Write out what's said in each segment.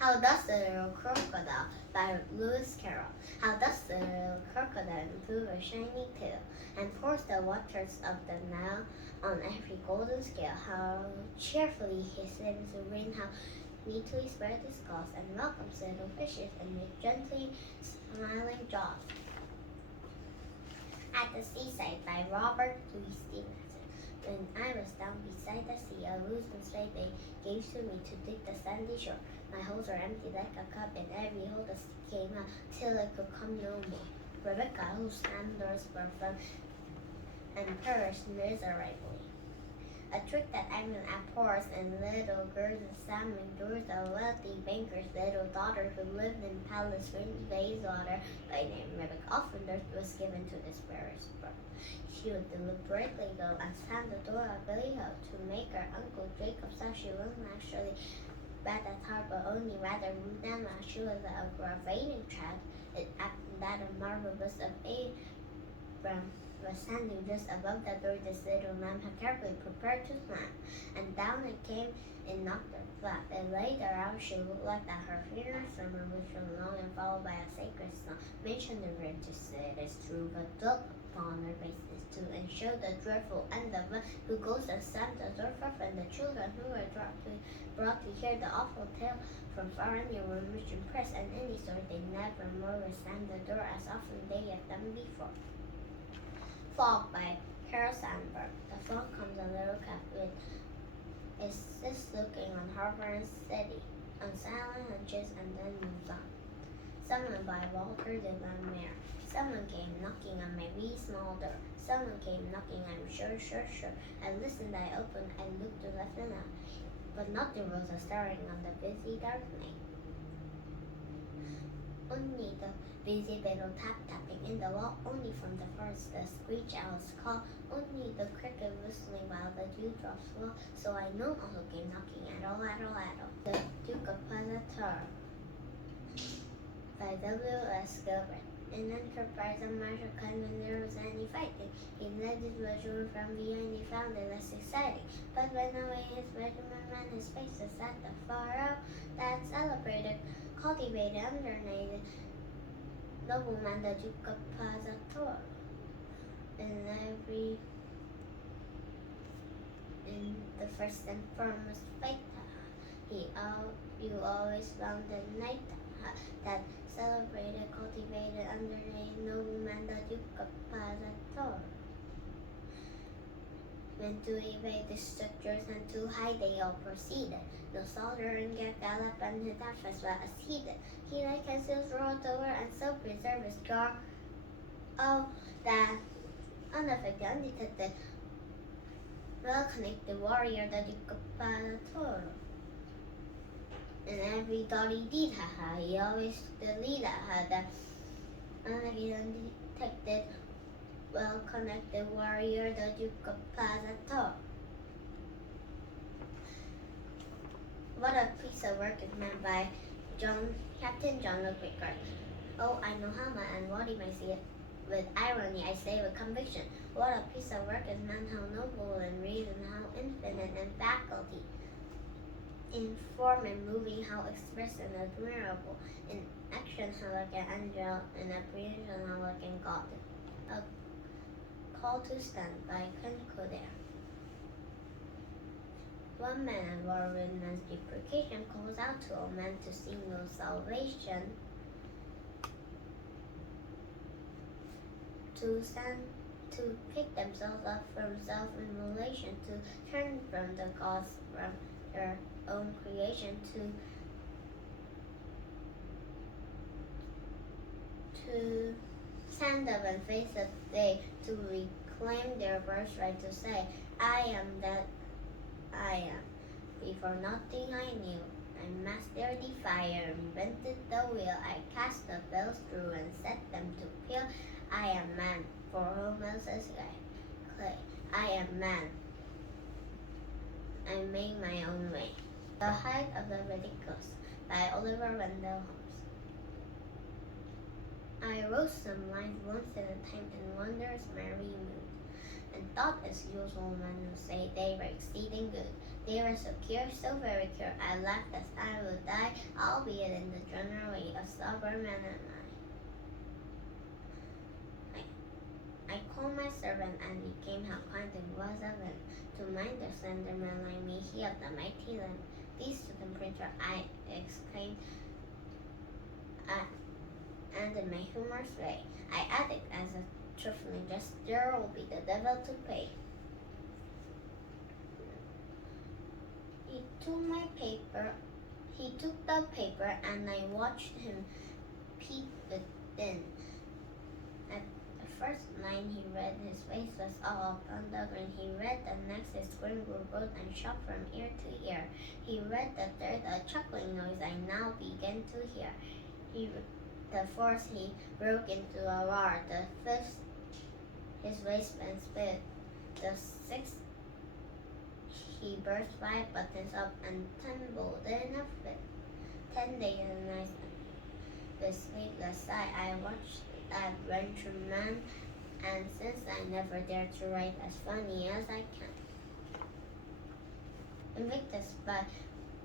How does the little crocodile by Lewis Carroll? How does the little crocodile improve a shiny tail and pours the waters of the Nile on every golden scale? How cheerfully he swims Irene, how neatly spread his claws and welcomes little fishes in his gently smiling jaws. At the Seaside by Robert Louis Stevenson. When I was down beside the sea, a woodsman's spade they gave to me to dig the sandy shore. My holes were empty like a cup, in every hole the sea came out till it could come no more. Rebecca, whose sandals were from and perished miserably. A trick that Ivan abhors, and little girls of Sam endures, a wealthy banker's little daughter who lived in Palace Springs, Bayswater, by name Rebecca Offender, was given to this parish birth. She would deliberately go and slam the door of Billy Ho to make her Uncle Jacob so she wasn't actually bad at heart, but only rather rude than while she was a aggravating child. It happened that a marble bust of Abram was standing just above the door. This little lamb had carefully prepared to slam, and down it came and knocked her flat. It laid her out. She looked like that her funeral sermon was long and followed by a sacred song. Mention the rich to say it is true, but look upon her faces too, and show the dreadful end of one who goes and slams the door forth, and the children who were brought to hear the awful tale from far and near were much impressed, and any sort they never more would slam the door as often they had done before. Fog by Carl Sandburg. The fog comes a little cat with is just looking on harbor and city, on silent hunches, and then moves on. Someone by Walter de la Mare. Someone came knocking on my wee small door. Someone came knocking, I'm sure. I listened, I opened, I looked to left and out, but not the rosa staring on the busy dark night. Only the busy little tapping in the wall, only from the forest the screech owl's call, only the cricket whistling while the dewdrops fall. So I know also came knocking at all. The Duke of Plaza-Toro by W.S. Gilbert. In enterprise of martial kind, when there was any fighting, he led his regiment from behind. He found it less exciting, but when away his regiment ran, his faces at the far out, that celebrated, cultivated, underrated nobleman, the Duke of Plaza-Toro. In the first and foremost fight, you always found the knight, that celebrated, cultivated, underrated nobleman, the Duke of Plaza-Toro. When to evade the structures and to hide they all proceeded. No soldier and gallop and his efforts were as he did. He like his heels rolled over and so preserved his guard. Oh, that unaffected, undetected, well-connected warrior, the Duke of Plaza-Toro. And every thought he did, he always took the lead, that unaffected, undetected, well-connected warrior, the Duke of Plaza-Toro. What a piece of work is meant by Captain John Picard. Oh, I know how much and what he may see it. With irony, I say with conviction. What a piece of work is meant, how noble in reason, how infinite in faculty, in form and moving, how expressive and admirable, in action, how like an angel, in apprehension, how like an God. A Call to Stand by Cordair. One man at war with man's deprecation calls out to all men to see no salvation, to stand, to pick themselves up from self-immolation, to turn from the gods, from their own creation, to stand up and face the day, to reclaim their birthright, to say, I am that I am. Before nothing I knew, I mastered the fire, invented the wheel, I cast the bells through and set them to peal. I am man, for whom else is clay. I am man. I make my own way. The Height of the Ridiculous by Oliver Wendel Holmes. I wrote some lines once at a time in wondrous merry mood, and thought as usual men who say they were exceeding good. They were so cute, so very cute. I laughed as I would die, albeit in the general way of sober man and I called my servant and he came. How kind it was of him to mind a slender man like me. He of the mighty limb. These to the printer, I exclaimed, and in my humorous way, I added as a trifling jest, there will be the devil to pay. He took the paper and I watched him peep within. At the first line he read, his face was all upon the green. He read the next, his grin grew broad and sharp from ear to ear. He read the third, a chuckling noise I now began to hear. The fourth, he broke into a roar. The fifth, his waistband split. The sixth, he burst 5 buttons up and tumbled in a fit. 10 days and nights with sleepless sight, I watched that venture man, and since I never dared to write as funny as I can. Invictus by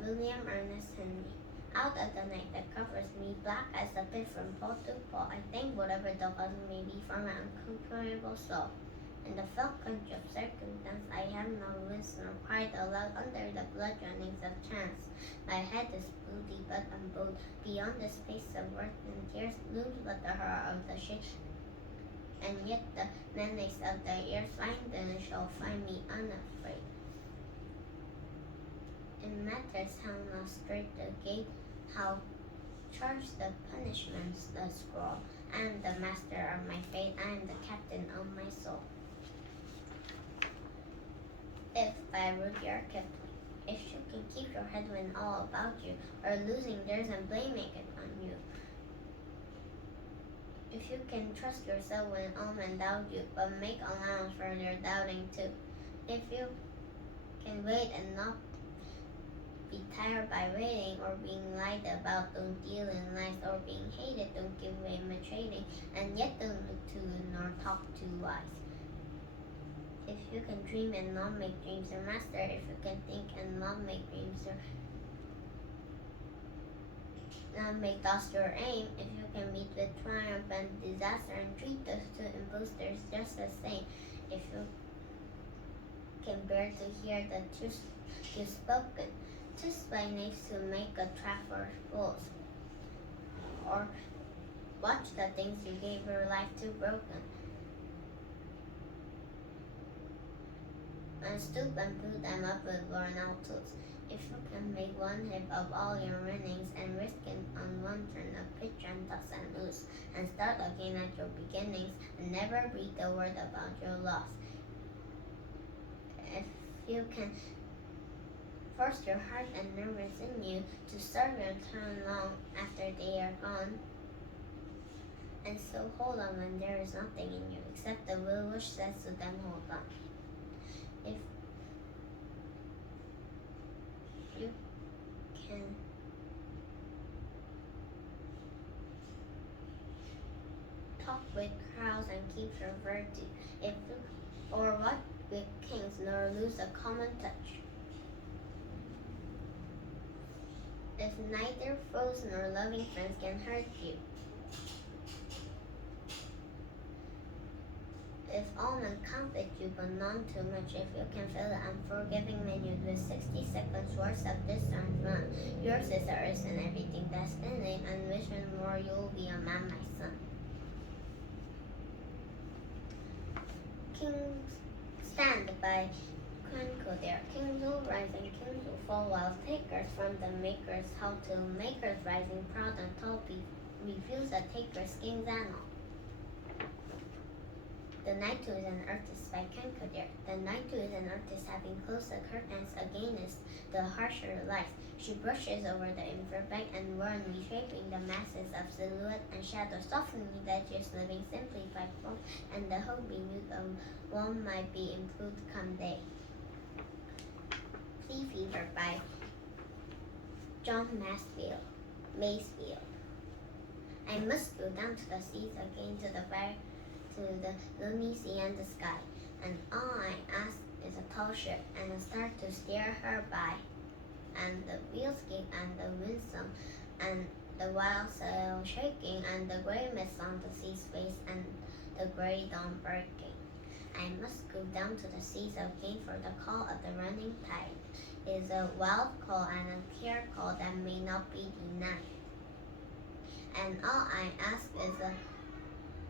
William Ernest Henley. Out of the night that covers me, black as the pit from pole to pole, I thank whatever the cause may be for my uncomfortable soul. In the felt crunch of circumstance, I have no voice nor cried aloud under the blood runnings of chance. My head is bloody but unbowed, beyond the space of worth and tears looms but the horror of the shade, and yet the menace of the years finally shall find me unafraid. It matters how now straight the gate, how charge the punishments the scroll. I am the master of my fate, I am the captain of my soul. If by Rudyard Kipling. If you can keep your head when all about you are losing theirs and blaming it on you. If you can trust yourself when all men doubt you, but make allowance for their doubting too. If you can wait and not be tired by waiting or being lied about, don't deal in lies, or being hated, don't give way in trading, and yet don't look too good nor talk too wise. If you can dream and not make dreams your master, if you can think and not make dreams your not make thoughts your aim, if you can meet with triumph and disaster and treat those two impostors just the same, if you can bear to hear the truth you've spoken, just by knaves to make a trap for fools, or watch the things you gave your life to broken, and stoop and pull them up with worn out tools. If you can make one hip of all your winnings and risk it on one turn of pitch and toss and lose, and start again at your beginnings and never breathe a word about your loss. If you can force your heart and nerves in you to serve your turn long after they are gone, and so hold on when there is nothing in you except the will which says to them, hold on. If you can talk with crowds and keep your virtue, if you, or what with kings nor lose a common touch. If neither foes nor loving friends can hurt you, if all men comfort you but none too much, if you can fill the unforgiving menu with 60 seconds worth of distance run, yours is the earth and everything that's in it, and which one more you'll be a man, my son. Kings stand by Cordair. Kings will rise and kings will fall, while takers from the makers how till makers rising proud and tall refuse the takers kings and all. The night too is an artist by Cordair. The night too is an artist having closed the curtains against the harsher light. She brushes over the imperfect and worn, reshaping the masses of silhouette and shadow, softening the edges, living simplified form, and the hope beneath of one might be improved come day. Flea Fever by John Masefield. I must go down to the seas again, to the lonely sea and the sky, and all I ask is a tall ship, and a star to steer her by. And the wheels kick, and the wind sung, and the wild sail shaking, and the grey mist on the sea's face, and the grey dawn breaking. I must go down to the seas again, for the call of the running tide is a wild call and a clear call that may not be denied. And all I ask is a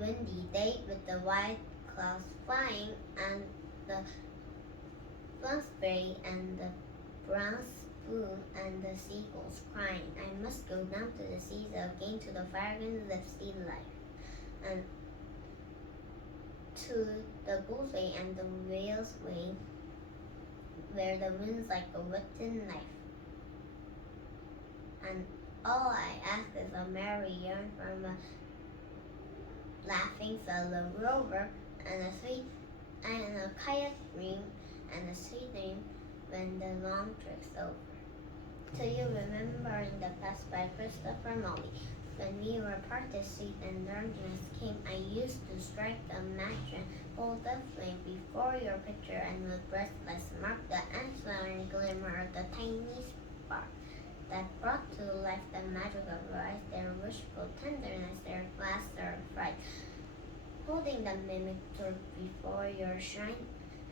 windy day with the white clouds flying, and the blackberry and the brown spoon and the seagulls crying. I must go down to the seas again, to the fragrant lipsy life, and to the bullseye and the whale's way, where the wind's like a whetted knife. And all I ask is a merry yarn from a laughing fellow rover, and a sweet and a kayak dream, and a sweet dream when the long trip's over. Till you remembering the past by Christopher Morley. When we were parted, sweet and darkness came, I used to strike the match and hold the flame before your picture, and with breathless mark the answering glimmer of the tiny spark that brought to life the magic of your eyes, their wishful tenderness, their laughter of fright. Holding the mimic torch before your shrine,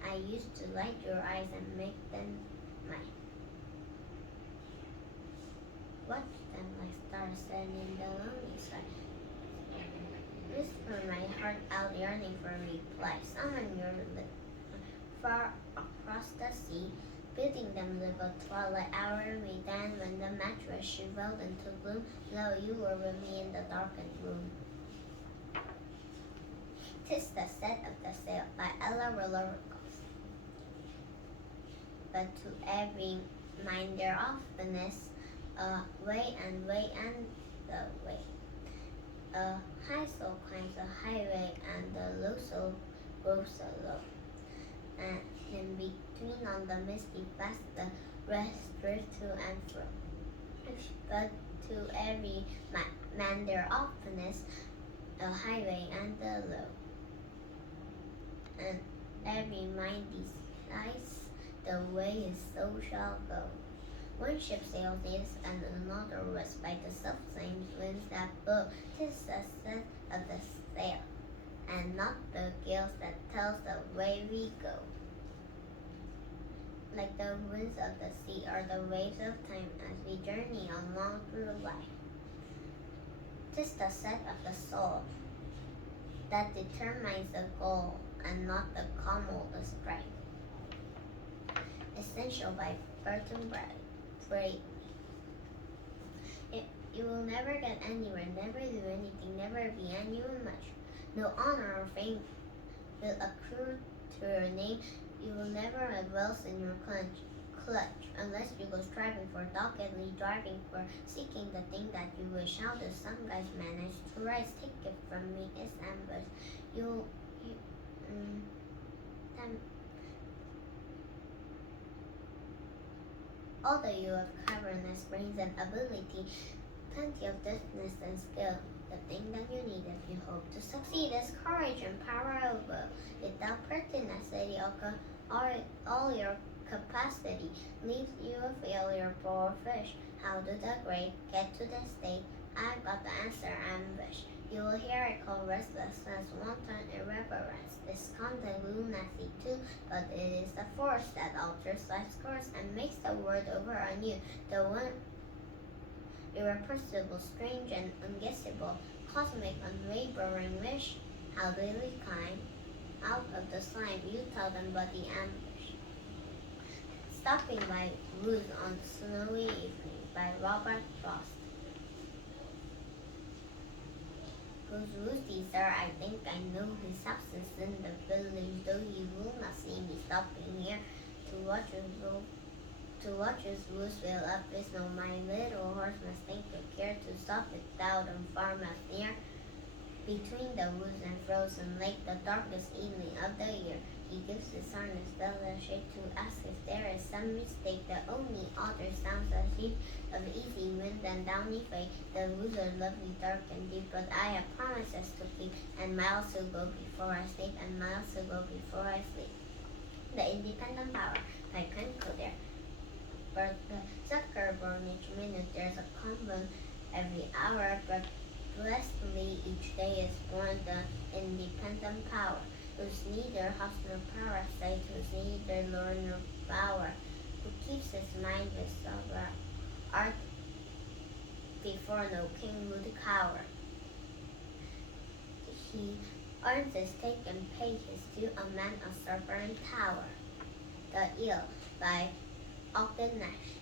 I used to light your eyes and make them mine. Watch them like stars set in the lonely sky. Whisper my heart out yearning for reply. Summon your lip far across the sea, bidding them live a twilight hour we then when the match was shriveled into gloom. Lo, you were with me in the darkened room. 'Tis the set of the sail by Ella Wilcox. But to every mind their ofteness, way and the way. A high soul climbs a highway, and the low soul grows so low. And in between on the misty path, the rest drift to and fro. But to every man their ofteness, a highway and the low. And every mind decides the way his soul shall go. One ship sails east, and another west, by the self-same winds that blow. 'Tis the set of the sail, and not the gales, that tells the way we go. Like the winds of the sea are the waves of time, as we journey along through life. 'Tis the set of the soul that determines the goal, and not the camel the stripe. Essential by Berton, Braley. You will never get anywhere, never do anything, never be anyone much. No honor or fame will accrue to your name. You will never have wealth in your clutch, unless you go striving for, doggedly driving for, seeking the thing that you wish. How do some guys manage to rise? Take it from me, it's ambush. Although you have cleverness, brains, and ability, plenty of deftness and skill, the thing that you need if you hope to succeed is courage and power of will. Without pertinacity, all your capacity leaves you a failure, poor fish. How do the great get to the state? I've got the answer, ambush. You will hear it called restlessness, wanton irreverence, discontent, lunacy too, but it is the force that alters life's course and makes the world over anew. The one irrepressible, strange and unguessable, cosmic, unwavering wish. How they will climb out of the slime, you tell them but the ambush. Stopping by woods on snowy evening by Robert Frost. Whose woods these are, I think I know his house is in the village, though he will not see me stopping here to watch his woods fill up with snow. My little horse must take good care to stop without a farmhouse near. Between the woods and frozen lake, the darkest evening of the year, he gives his harness fellowship to ask if there is some mistake. The only other sounds are sheep of easy wind and downy fate. The woods are lovely, dark and deep, but I have promises to keep, and miles to go before I sleep, and miles to go before I sleep. The Independent Power by Quent Cordair. But the sucker born each minute, there's a convent every hour, but blessedly each day is born the independent power, who's neither host nor parasite, who's neither lord nor bower, who keeps his mind with sober art before no king would cower. He earns his take and pay his due, a man a sovereign tower. The Eel by Ogden Nash.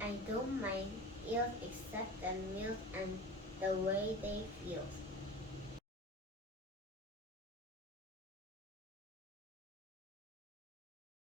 I don't mind eels except the meals and the way they feel.